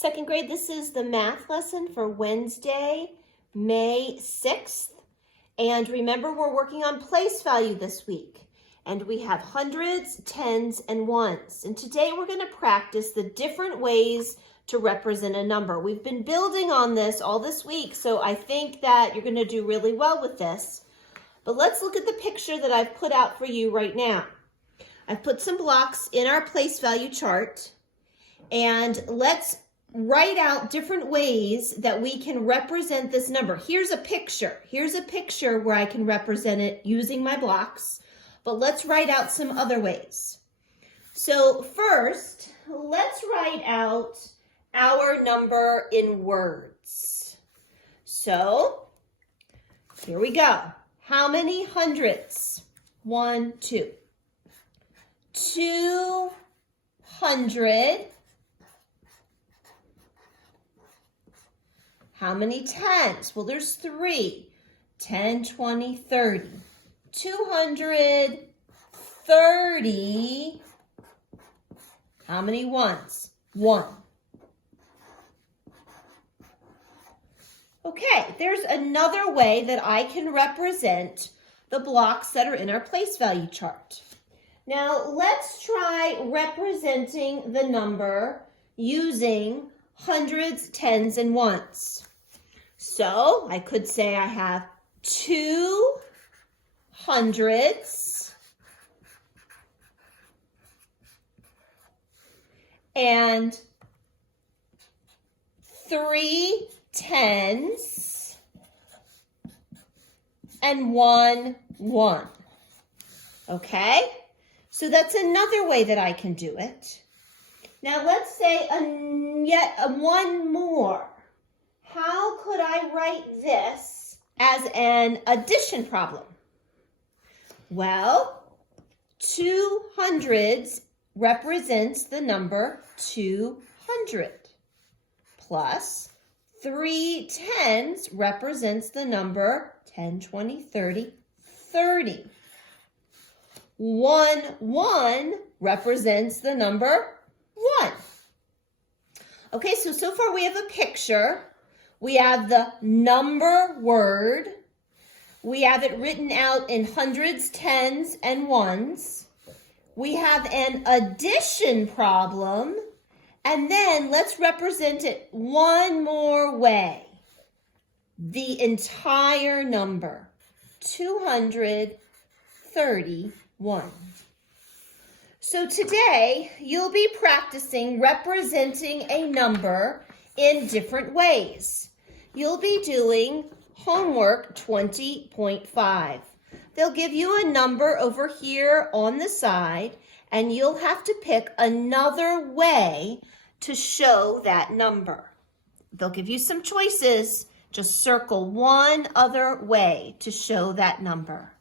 Second grade, this is the math lesson for Wednesday, May 6th. And remember, we're working on place value this week. And we have hundreds, tens, and ones. And today we're going to practice the different ways to represent a number. We've been building on this all this week, so I think that you're going to do really well with this. But let's look at the picture that I've put out for you right now. I've put some blocks in our place value chart, and let's write out different ways that we can represent this number. Here's a picture. Here's a picture where I can represent it using my blocks, but let's write out some other ways. So first, let's write out our number in words. So here we go. How many hundreds? 1, 2. 200. How many tens? Well, there's 3. 10, 20, 30. 230. How many ones? 1. Okay, there's another way that I can represent the blocks that are in our place value chart. Now, let's try representing the number using hundreds, tens, and ones. So I could say I have 2 hundreds and 3 tens and 1 1. Okay? So that's another way that I can do it. Now let's say yet one more. How could I write this as an addition problem? Well, 2 hundreds represents the number 200, plus 3 tens represents the number 10, 20, 30, 30. 1 1 represents the number 1. Okay, so far we have a picture. We have the number word. We have it written out in hundreds, tens, and ones. We have an addition problem. And then let's represent it one more way. The entire number, 231. So today, you'll be practicing representing a number in different ways. You'll be doing homework 20.5. They'll give you a number over here on the side, and you'll have to pick another way to show that number. They'll give you some choices. Just circle one other way to show that number.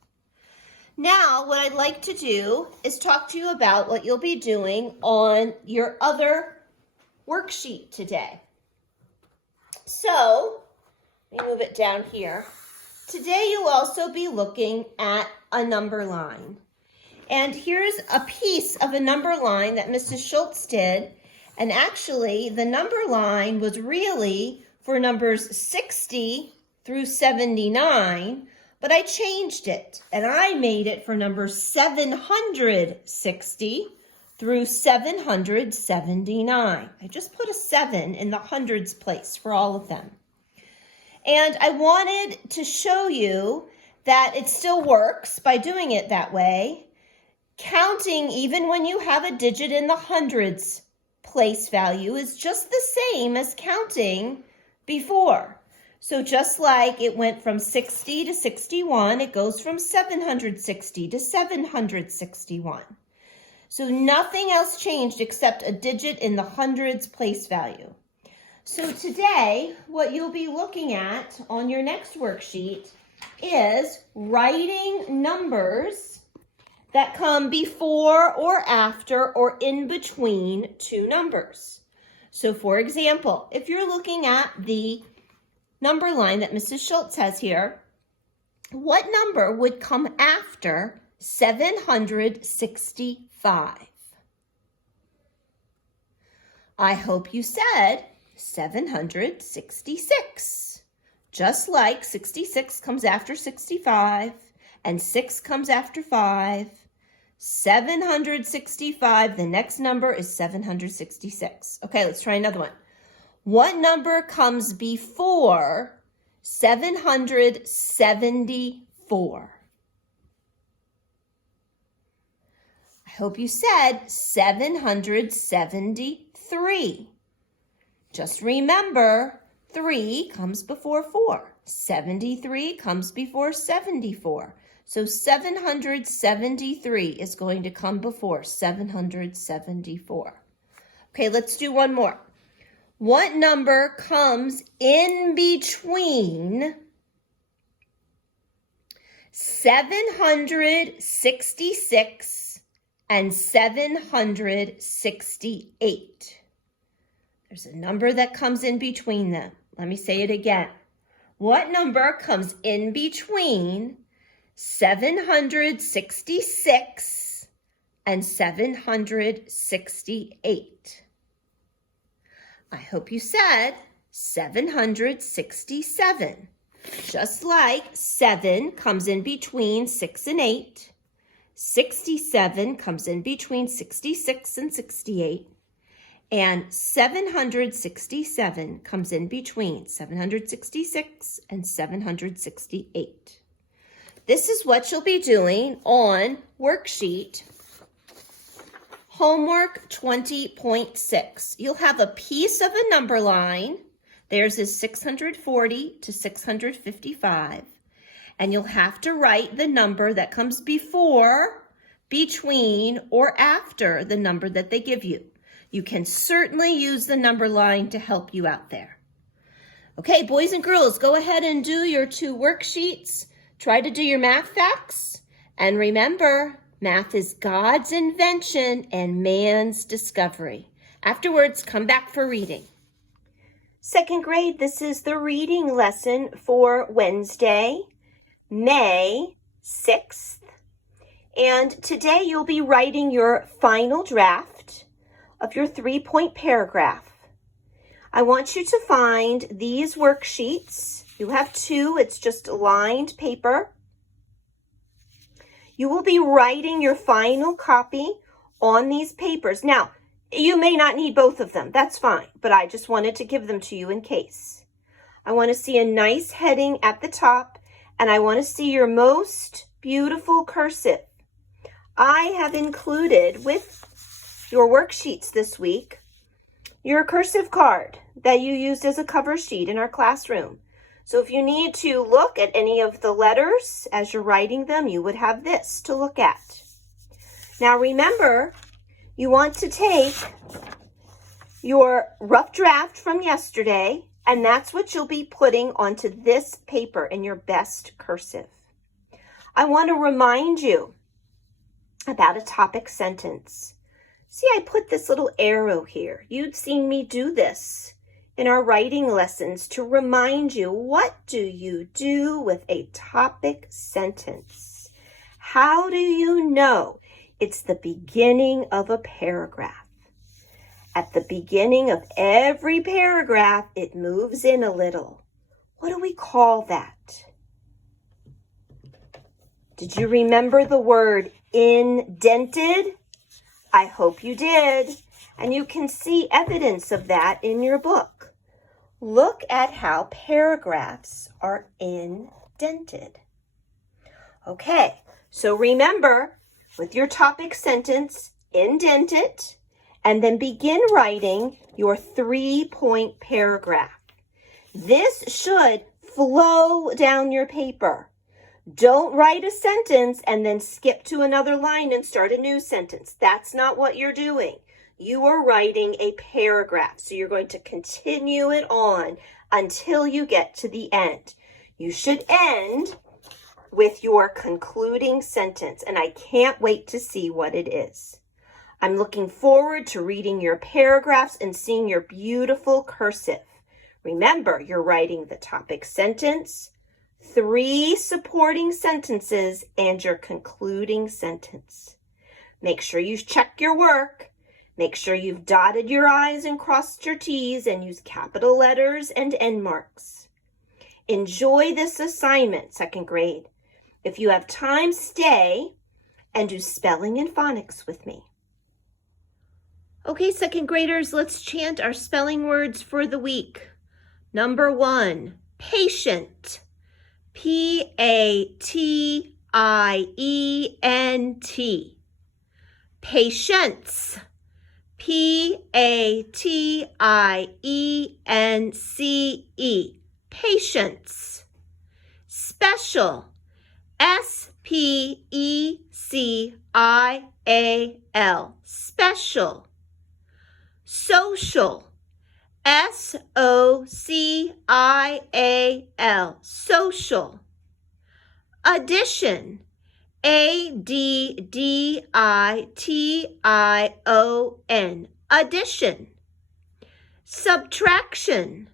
Now, what I'd like to do is talk to you about what you'll be doing on your other worksheet today. So, let me move it down here. Today, you'll also be looking at a number line. And here's a piece of a number line that Mrs. Schultz did. And actually, the number line was really for numbers 60 through 79, but I changed it, and I made it for numbers 760 through 779. I just put a 7 in the hundreds place for all of them. And I wanted to show you that it still works by doing it that way. Counting, even when you have a digit in the hundreds place value, is just the same as counting before. So just like it went from 60 to 61, it goes from 760 to 761. So nothing else changed except a digit in the hundreds place value. So today, what you'll be looking at on your next worksheet is writing numbers that come before or after or in between two numbers. So for example, if you're looking at the number line that Mrs. Schultz has here, what number would come after 765? I hope you said 766. Just like 66 comes after 65 and 6 comes after 5. 765, the next number is 766. Okay, let's try another one. What number comes before 774? I hope you said 773. Just remember, 3 comes before 4. 73 comes before 74. So 773 is going to come before 774. Okay, let's do one more. What number comes in between 766 and 768? There's a number that comes in between them. Let me say it again. What number comes in between 766 and 768? I hope you said 767. Just like 7 comes in between 6 and 8, 67 comes in between 66 and 68, and 767 comes in between 766 and 768. This is what you'll be doing on worksheet Homework 20.6. You'll have a piece of a number line. Theirs is 640 to 655. And you'll have to write the number that comes before, between, or after the number that they give you. You can certainly use the number line to help you out there. Okay, boys and girls, go ahead and do your 2 worksheets. Try to do your math facts. And remember, math is God's invention and man's discovery. Afterwards, come back for reading. 2nd grade, this is the reading lesson for Wednesday, May 6th. And today you'll be writing your final draft of your 3-point paragraph. I want you to find these worksheets. You have 2, it's just lined paper. You will be writing your final copy on these papers. Now, you may not need both of them. That's fine, but I just wanted to give them to you in case. I want to see a nice heading at the top, and I want to see your most beautiful cursive. I have included with your worksheets this week your cursive card that you used as a cover sheet in our classroom. So if you need to look at any of the letters as you're writing them, you would have this to look at. Now remember, you want to take your rough draft from yesterday, and that's what you'll be putting onto this paper in your best cursive. I want to remind you about a topic sentence. See, I put this little arrow here. You'd seen me do this in our writing lessons to remind you, what do you do with a topic sentence? How do you know it's the beginning of a paragraph? At the beginning of every paragraph, it moves in a little. What do we call that? Did you remember the word indented? I hope you did. And you can see evidence of that in your book. Look at how paragraphs are indented. Okay, so remember, with your topic sentence, indent it, and then begin writing your 3-point paragraph. This should flow down your paper. Don't write a sentence and then skip to another line and start a new sentence. That's not what you're doing. You are writing a paragraph, so you're going to continue it on until you get to the end. You should end with your concluding sentence, and I can't wait to see what it is. I'm looking forward to reading your paragraphs and seeing your beautiful cursive. Remember, you're writing the topic sentence, 3 supporting sentences, and your concluding sentence. Make sure you check your work. Make sure you've dotted your I's and crossed your T's and use capital letters and end marks. Enjoy this assignment, second grade. If you have time, stay and do spelling and phonics with me. Okay, second graders, let's chant our spelling words for the week. Number 1, patient. P-A-T-I-E-N-T. Patience. P-A-T-I-E-N-C-E. Patience. Special. S-P-E-C-I-A-L. Special. Social. S-O-C-I-A-L. Social. Addition. A-D-D-I-T-I-O-N. Addition. Subtraction.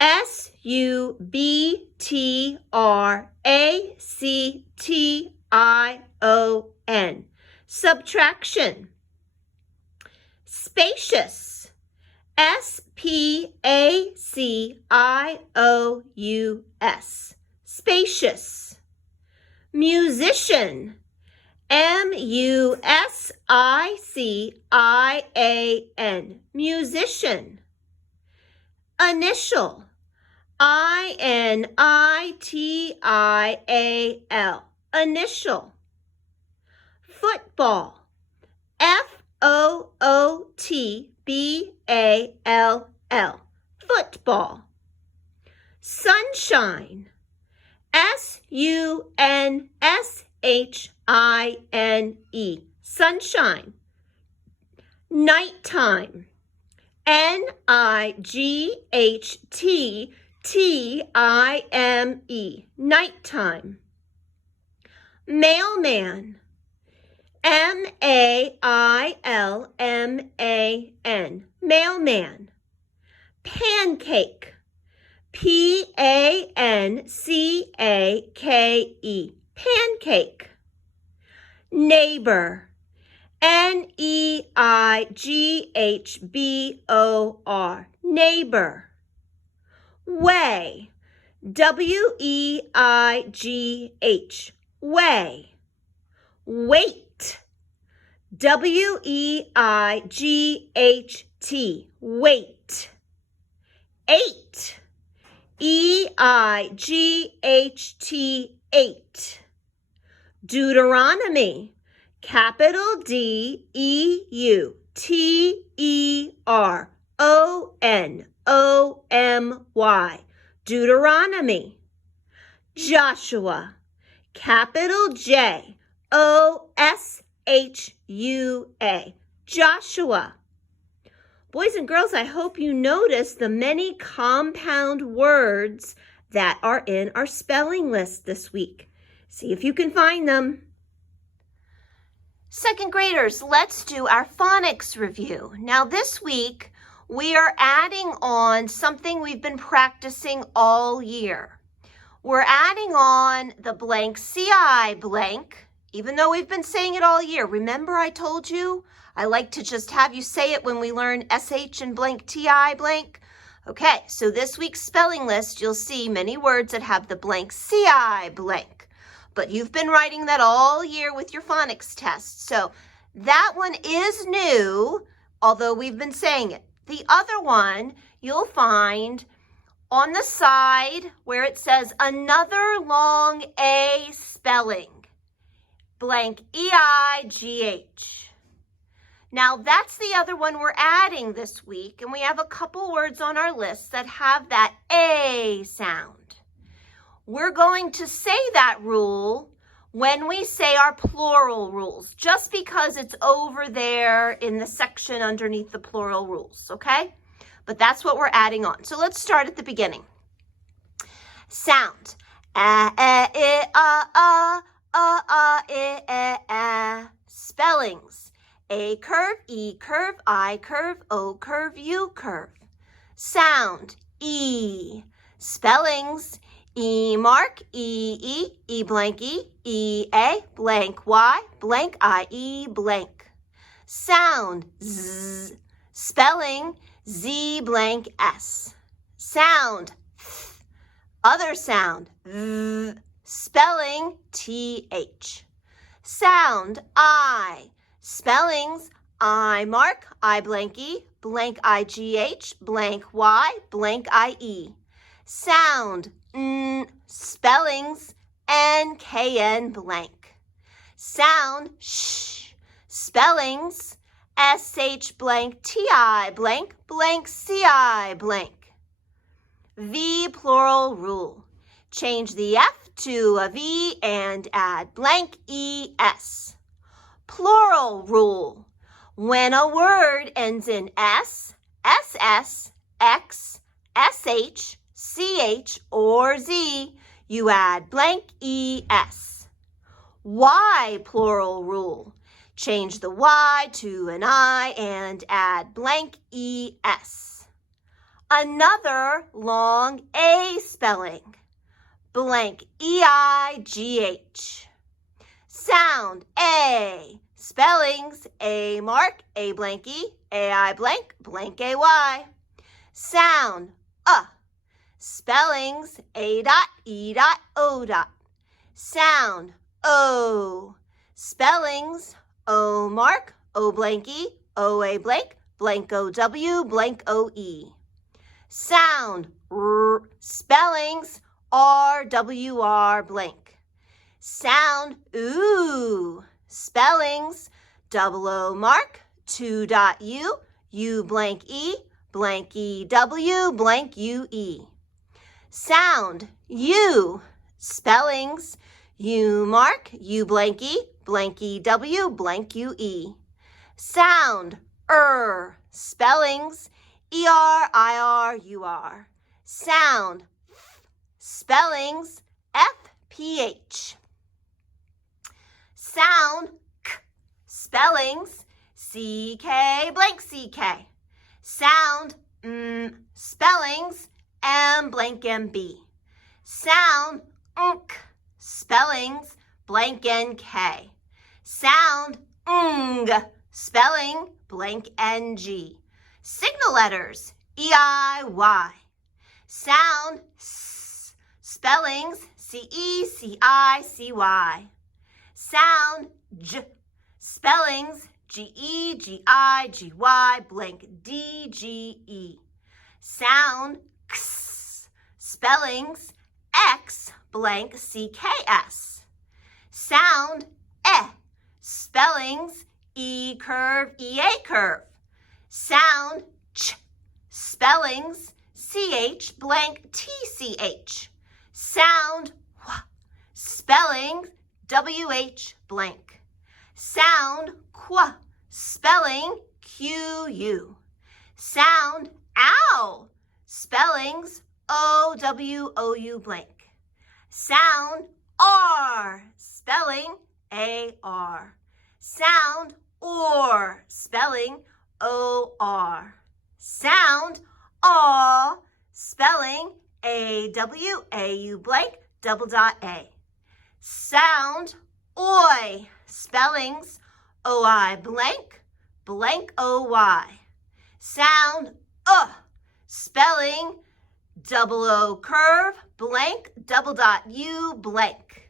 S-U-B-T-R-A-C-T-I-O-N. Subtraction. Spacious. S-P-A-C-I-O-U-S. Spacious. Musician. M-U-S-I-C-I-A-N. Musician. Initial. I-N-I-T-I-A-L. Initial. Football. F-O-O-T-B-A-L-L. Football. Sunshine. S-U-N-S-H-I-N-E. Sunshine. Nighttime. N-I-G-H-T-T-I-M-E. Nighttime. Mailman. M-A-I-L-M-A-N. Mailman. Pancake. P-A-N-C-A-K-E. Pancake. Neighbor. N-E-I-G-H-B-O-R. Neighbor. Way. W-E-I-G-H. Way. Weight. W-E-I-G-H-T. Weight. Eight. E-I-G-H-T. Eight. Deuteronomy. Capital D-E-U-T-E-R-O-N-O-M-Y. Deuteronomy. Joshua. Capital J-O-S-H-U-A. Joshua. Boys and girls, I hope you notice the many compound words that are in our spelling list this week. See if you can find them. Second graders, let's do our phonics review. Now this week, we are adding on something we've been practicing all year. We're adding on the blank CI blank, even though we've been saying it all year. Remember I told you I like to just have you say it when we learn SH and blank TI blank? Okay, so this week's spelling list, you'll see many words that have the blank CI blank. But you've been writing that all year with your phonics test. So that one is new, although we've been saying it. The other one you'll find on the side where it says another long A spelling, blank E-I-G-H. Now that's the other one we're adding this week, and we have a couple words on our list that have that A sound. We're going to say that rule when we say our plural rules, just because it's over there in the section underneath the plural rules, okay? But that's what we're adding on. So let's start at the beginning. Sound. Spellings. A curve, E curve, I curve, O curve, U curve. Sound. E. Spellings. E mark, E blank E, A blank Y, blank I, E blank. Sound, z, spelling, z blank s. Sound, th. Other sound, v, spelling, th. Sound, I, spellings, I mark, I blanky, blank igh, blank y, blank ie. Sound, n, spellings, nkn blank. Sound, sh, spellings, sh blank ti blank, blank ci blank. V plural rule. Change the F to a V and add blank es. Plural rule. When a word ends in s, ss, x, sh, ch, or z, you add blank es. Y plural rule. Change the y to an I and add blank es. Another long A spelling, blank EIGH. Sound A, spellings A mark, A blanky, AI blank, blank AY. Sound spellings A dot, E dot, O dot. Sound O, spellings O mark, O blanky, OA blank, blank OW, blank OE. Sound R, spellings RWR blank. Sound OO, spellings double O mark, 2 dot U, U blank EW, blank UE. Sound U, spellings U mark, U blanky, blank EW, blank UE. Sound spellings ERIRUR. Sound spellings FPH. Sound K, spellings CK blank CK. Sound M, spellings M blank MB. Sound NK, spellings blank NK. Sound NG, spelling blank NG. Signal letters EIY. Sound S, spellings CECICY. Sound J, spellings GEGIGY, blank DGE. Sound X, spellings X blank CKS. Sound E, spellings E curve EA curve. Sound Ch, spellings CH blank TCH. Sound W, spelling WH blank. Sound Qu, spelling QU. Sound OW, spellings OWOU blank. Sound R, spelling AR. Sound OR, spelling OR. Sound AW, spelling AWAU blank, double dot A. Sound OI, spellings OI blank, blank OY. Sound spelling double O curve, blank, double dot U blank.